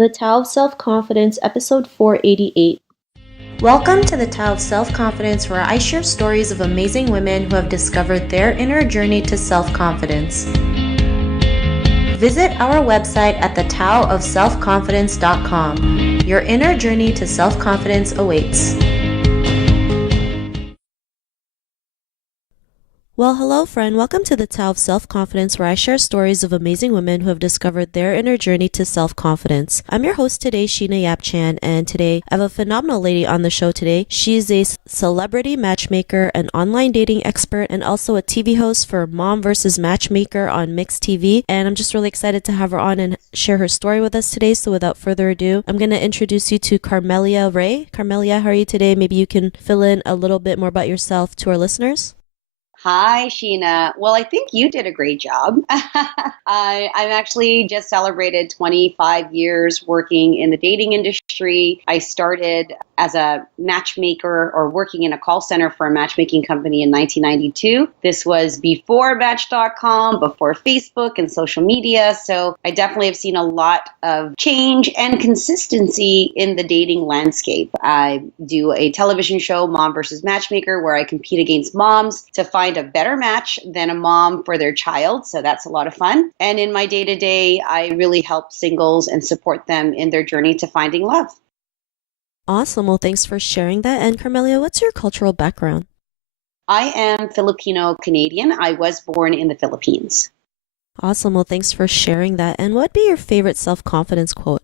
The Tao of Self-Confidence, episode 488. Welcome to the Tao of Self-Confidence, where I share stories of amazing women who have discovered their inner journey to self-confidence. Visit our website at thetaoofselfconfidence.com. Your inner journey to self-confidence awaits. Well, hello friend. Welcome to the Tao of Self-Confidence, where I share stories of amazing women who have discovered their inner journey to self-confidence. I'm your host today, Sheena Yap-Chan, and today I have a phenomenal lady on the show today. She is a celebrity matchmaker, an online dating expert, and also a TV host for Mom vs. Matchmaker on Mixed TV. And I'm just really excited to have her on and share her story with us today. So without further ado, I'm going to introduce you to Carmelia Ray. Carmelia, how are you today? Maybe you can fill in a little bit more about yourself to our listeners. Hi, Sheena. Well, I think you did a great job. I'm actually just celebrated 25 years working in the dating industry. I started as a matchmaker or working in a call center for a matchmaking company in 1992. This was before Match.com, before Facebook and social media. So I definitely have seen a lot of change and consistency in the dating landscape. I do a television show, Mom vs. Matchmaker, where I compete against moms to find a better match than a mom for their child. So that's a lot of fun. And in my day-to-day, I really help singles and support them in their journey to finding love. Awesome. Well, thanks for sharing that. And Carmelia, what's your cultural background? I am Filipino-Canadian. I was born in the Philippines. Awesome. Well, thanks for sharing that. And what would be your favorite self-confidence quote?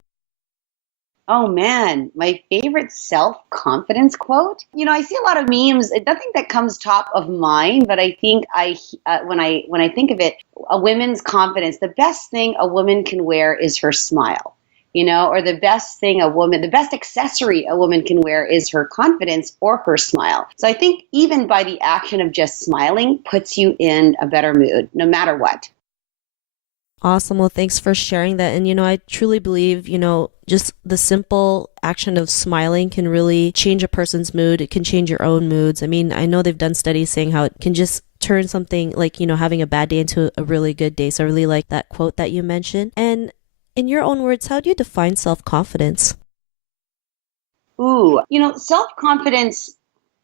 Oh man, my favorite self-confidence quote. I see a lot of memes. Nothing that comes top of mind, but I think when I think of it, a woman's confidence. The best thing a woman can wear is her smile. Or the best accessory a woman can wear is her confidence or her smile. So I think even by the action of just smiling puts you in a better mood, no matter what. Awesome. Well, thanks for sharing that. And, I truly believe, just the simple action of smiling can really change a person's mood. It can change your own moods. I mean, I know they've done studies saying how it can just turn something like, having a bad day into a really good day. So I really like that quote that you mentioned. And in your own words, how do you define self-confidence? Self-confidence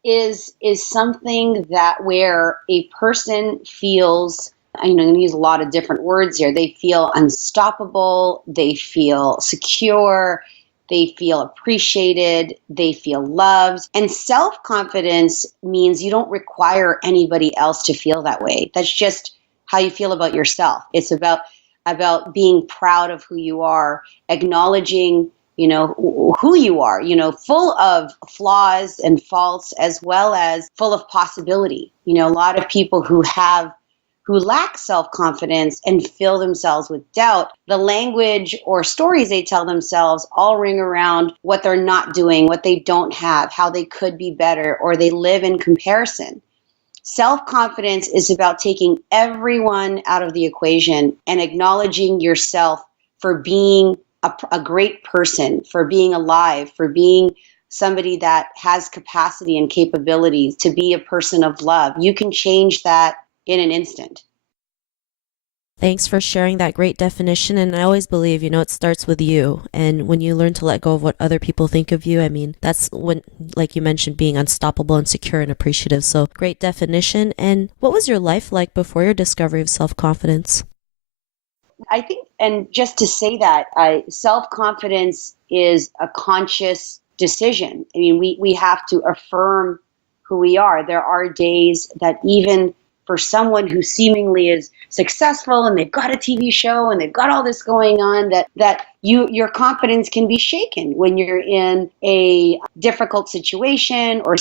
is something that where a person feels, I'm going to use a lot of different words here. They feel unstoppable. They feel secure. They feel appreciated. They feel loved. And self-confidence means you don't require anybody else to feel that way. That's just how you feel about yourself. It's about being proud of who you are, acknowledging, who you are, full of flaws and faults, as well as full of possibility. A lot of people who lack self-confidence and fill themselves with doubt, the language or stories they tell themselves all ring around what they're not doing, what they don't have, how they could be better, or they live in comparison. Self-confidence is about taking everyone out of the equation and acknowledging yourself for being a great person, for being alive, for being somebody that has capacity and capabilities to be a person of love. You can change that in an instant. Thanks for sharing that great definition. And I always believe, it starts with you. And when you learn to let go of what other people think of you, I mean, that's when, like you mentioned, being unstoppable and secure and appreciative. So great definition. And what was your life like before your discovery of self-confidence? I think, and just to say that, self-confidence is a conscious decision. I mean, we have to affirm who we are. There are days that even for someone who seemingly is successful and they've got a TV show and they've got all this going on, that your confidence can be shaken when you're in a difficult situation or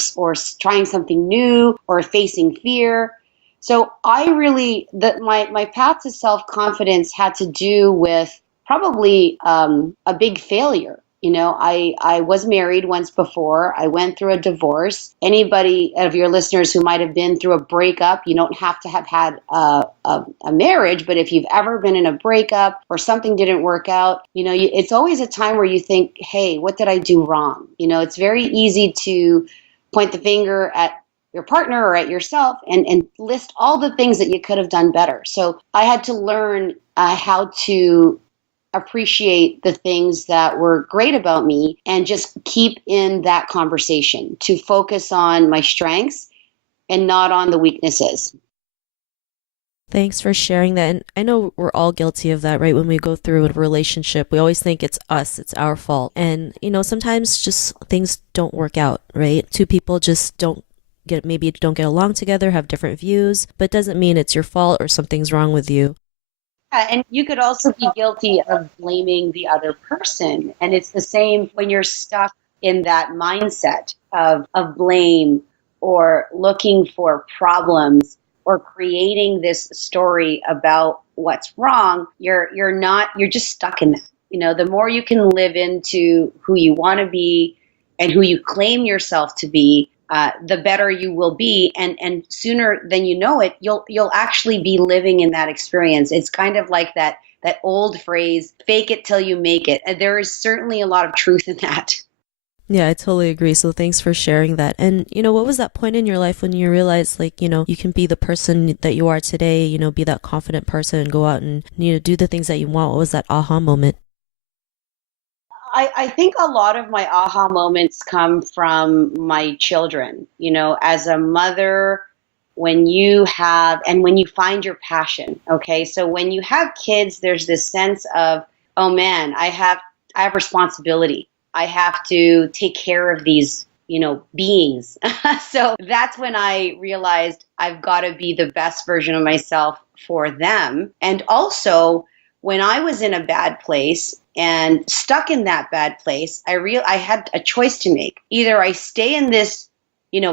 trying something new or facing fear. So my path to self-confidence had to do with probably a big failure. I was married once before. I went through a divorce. Anybody of your listeners who might have been through a breakup, you don't have to have had a marriage, but if you've ever been in a breakup or something didn't work out, it's always a time where you think, hey, what did I do wrong? It's very easy to point the finger at your partner or at yourself and list all the things that you could have done better. So I had to learn how to appreciate the things that were great about me and just keep in that conversation to focus on my strengths and not on the weaknesses. Thanks for sharing that. And I know we're all guilty of that, right? When we go through a relationship, we always think it's us, it's our fault. And, sometimes just things don't work out, right? Two people just maybe don't get along together, have different views, but doesn't mean it's your fault or something's wrong with you. Yeah, and you could also be guilty of blaming the other person. And it's the same when you're stuck in that mindset of blame or looking for problems or creating this story about what's wrong. You're just stuck in that. The more you can live into who you want to be and who you claim yourself to be, the better you will be, and sooner than you know it, you'll actually be living in that experience. It's kind of like that old phrase, "Fake it till you make it." And there is certainly a lot of truth in that. Yeah, I totally agree. So thanks for sharing that. And, what was that point in your life when you realized, you can be the person that you are today, be that confident person and go out and, do the things that you want? What was that aha moment? I think a lot of my aha moments come from my children. As a mother, when you find your passion, okay? So when you have kids, there's this sense of, oh man, I have responsibility. I have to take care of these, beings. So that's when I realized I've got to be the best version of myself for them. And also, when I was in a bad place and stuck in that bad place, I had a choice to make. Either I stay in this,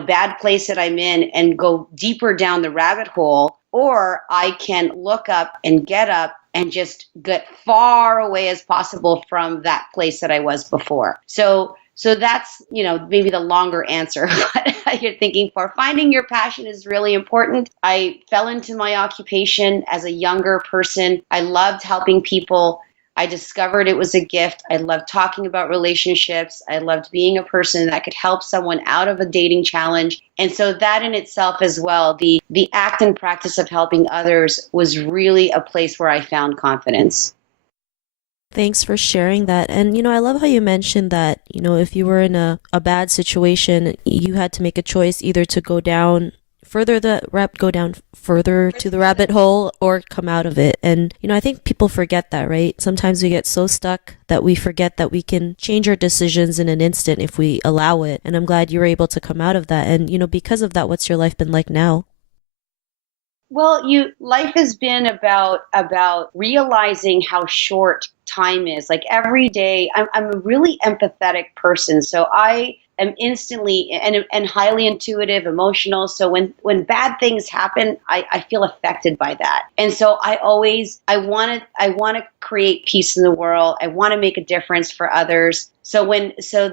bad place that I'm in and go deeper down the rabbit hole, or I can look up and get up and just get far away as possible from that place that I was before. So that's, maybe the longer answer. But you're thinking for finding your passion is really important. I fell into my occupation as a younger person. I loved helping people. I discovered it was a gift. I loved talking about relationships. I loved being a person that could help someone out of a dating challenge. And so that in itself as well, the act and practice of helping others was really a place where I found confidence. Thanks for sharing that. And, I love how you mentioned that, if you were in a bad situation, you had to make a choice either to go down further to the rabbit hole or come out of it. And, I think people forget that, right? Sometimes we get so stuck that we forget that we can change our decisions in an instant if we allow it. And I'm glad you were able to come out of that. And, because of that, what's your life been like now? Well, life has been about realizing how short time is. Like every day, I'm a really empathetic person, so I am instantly and highly intuitive, emotional. So when bad things happen, I feel affected by that, and so I want to create peace in the world. I want to make a difference for others. So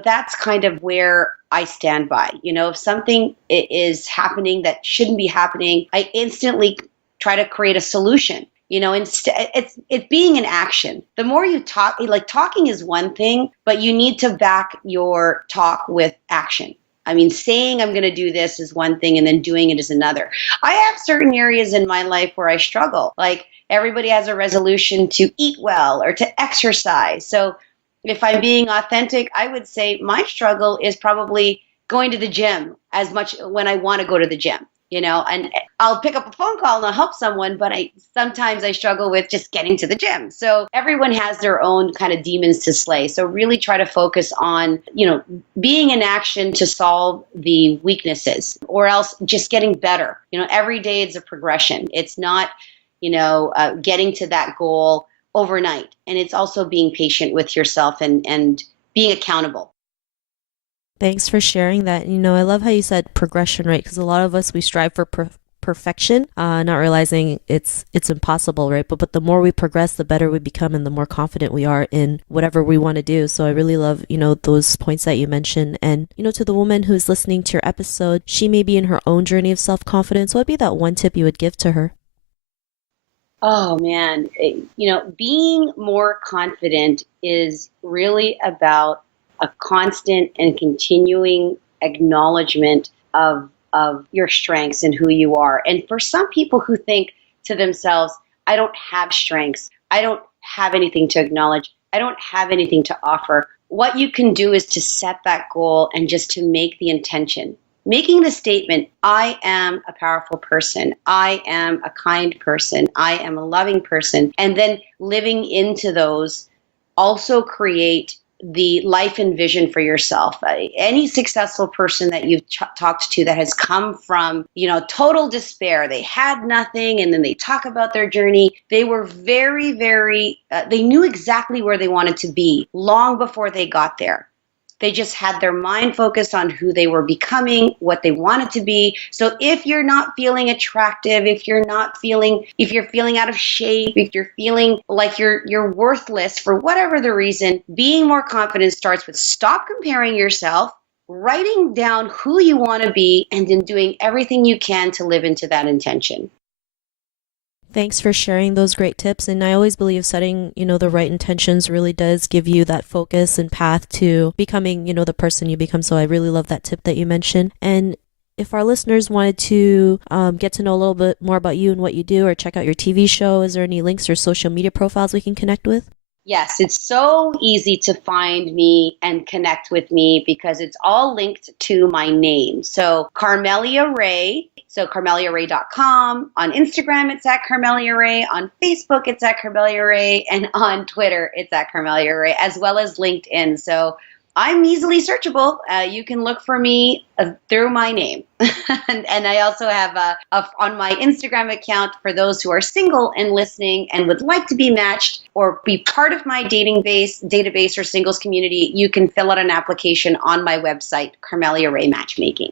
that's kind of where I stand by. If something is happening that shouldn't be happening, I instantly try to create a solution. Instead, it's being in action. The more you talk, like talking is one thing, but you need to back your talk with action. I mean, saying I'm going to do this is one thing, and then doing it is another. I have certain areas in my life where I struggle. Like everybody has a resolution to eat well or to exercise. So if I'm being authentic, I would say my struggle is probably going to the gym as much when I want to go to the gym, and I'll pick up a phone call and I'll help someone, but sometimes I struggle with just getting to the gym. So everyone has their own kind of demons to slay. So really try to focus on, being in action to solve the weaknesses, or else just getting better. Every day it's a progression. It's not, getting to that goal overnight. And it's also being patient with yourself and being accountable. Thanks for sharing that. I love how you said progression, right? Because a lot of us, we strive for perfection, not realizing it's impossible, right? But the more we progress, the better we become and the more confident we are in whatever we want to do. So I really love, those points that you mentioned. And, to the woman who's listening to your episode, she may be in her own journey of self-confidence. What would be that one tip you would give to her? Oh man, being more confident is really about a constant and continuing acknowledgement of your strengths and who you are. And for some people who think to themselves, I don't have strengths, I don't have anything to acknowledge. I don't have anything to offer. What you can do is to set that goal and just to make the intention. Making the statement, I am a powerful person, I am a kind person, I am a loving person, and then living into those also create the life and vision for yourself. Any successful person that you've talked to that has come from, total despair, they had nothing, and then they talk about their journey. They were very, very, they knew exactly where they wanted to be long before they got there. They just had their mind focused on who they were becoming, what they wanted to be. So if you're not feeling attractive, if you're feeling out of shape, if you're feeling like you're worthless for whatever the reason, being more confident starts with stop comparing yourself, writing down who you want to be, and then doing everything you can to live into that intention. Thanks for sharing those great tips. And I always believe setting, the right intentions really does give you that focus and path to becoming, the person you become. So I really love that tip that you mentioned. And if our listeners wanted to get to know a little bit more about you and what you do, or check out your TV show, is there any links or social media profiles we can connect with? Yes, it's so easy to find me and connect with me because it's all linked to my name. So Carmelia Ray, so carmeliaray.com. On Instagram, it's at Carmelia Ray. On Facebook, it's at Carmelia Ray. And on Twitter, it's at Carmelia Ray, as well as LinkedIn. So I'm easily searchable. You can look for me through my name. and I also have on my Instagram account, for those who are single and listening and would like to be matched or be part of my database or singles community, you can fill out an application on my website, Carmelia Ray Matchmaking.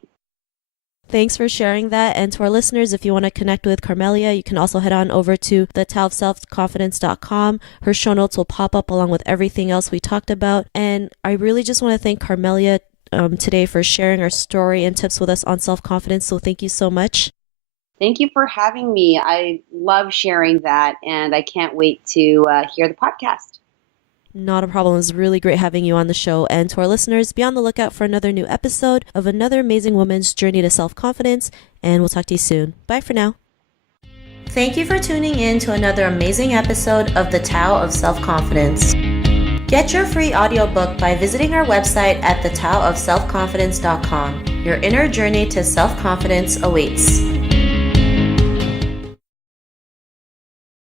Thanks for sharing that. And to our listeners, if you want to connect with Carmelia, you can also head on over to thetowofselfconfidence.com. Her show notes will pop up along with everything else we talked about. And I really just want to thank Carmelia today for sharing her story and tips with us on self-confidence. So thank you so much. Thank you for having me. I love sharing that, and I can't wait to hear the podcast. Not a problem. It was really great having you on the show. And to our listeners, be on the lookout for another new episode of another amazing woman's journey to self-confidence. And we'll talk to you soon. Bye for now. Thank you for tuning in to another amazing episode of The Tao of Self-Confidence. Get your free audiobook by visiting our website at thetowofselfconfidence.com. Your inner journey to self-confidence awaits.